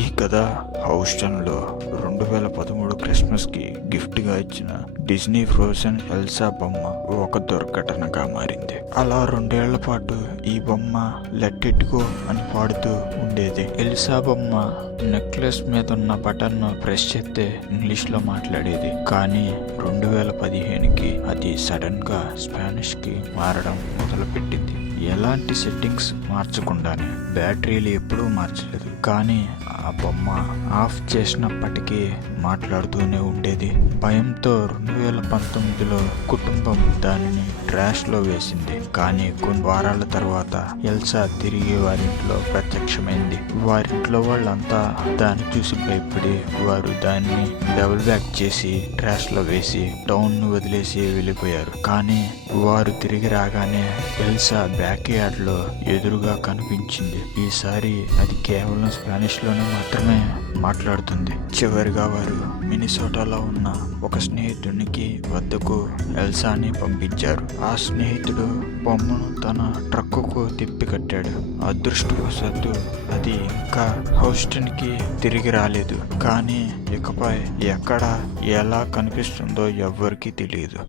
ఈ కథ హౌస్టన్లో 2013 క్రిస్మస్కి గిఫ్ట్గా ఇచ్చిన డిజ్నీ ఫ్రోజన్ ఎల్సా బొమ్మ ఒక దుర్ఘటనగా మారింది. అలా 2 ఏళ్ల పాటు ఈ బొమ్మ లెట్ ఇట్ గో అని పాడుతూ ఉండేది. ఎల్సా బొమ్మ నెక్లెస్ మీద ఉన్న బటన్ను ప్రెస్ చేస్తే ఇంగ్లీష్లో మాట్లాడేది. కానీ 2015కి అది సడన్గా స్పానిష్కి మారడం మొదలుపెట్టింది. ఎలాంటి సెట్టింగ్స్ మార్చకుండానే. బ్యాటరీలు ఎప్పుడూ మార్చలేదు, కానీ ఆ బొమ్మ ఆఫ్ చేసినప్పటికీ మాట్లాడుతూనే ఉండేది. భయంతో 2019లో కుటుంబం దానిని ట్రాష్లో వేసింది. కానీ కొన్ని వారాల తర్వాత ఎల్సా తిరిగి వారింట్లో ప్రత్యక్షమైంది. వారింట్లో వాళ్ళంతా దాన్ని చూసి భయపడి వారు దాన్ని డబుల్ బ్యాక్ చేసి ట్రాష్లో వేసి టౌన్ను వదిలేసి వెళ్ళిపోయారు. కానీ వారు తిరిగి రాగానే ఎల్సా బ్యాక్ యార్డ్లో ఎదురుగా కనిపించింది. ఈసారి అది కేవలం స్పానిష్లోనే మాత్రమే మాట్లాడుతుంది. చివరిగా వారు మినిసోటాలో ఉన్న ఒక స్నేహితునికి వద్దకు ఎల్సాని పంపించారు. ఆ స్నేహితుడు బొమ్మను తన ట్రక్కుకు తిప్పి కట్టాడు. అదృష్టవశాత్తు అది ఇంకా హౌస్టన్కి తిరిగి రాలేదు. కానీ ఇకపై ఎక్కడ ఎలా కనిపిస్తుందో ఎవ్వరికీ తెలియదు.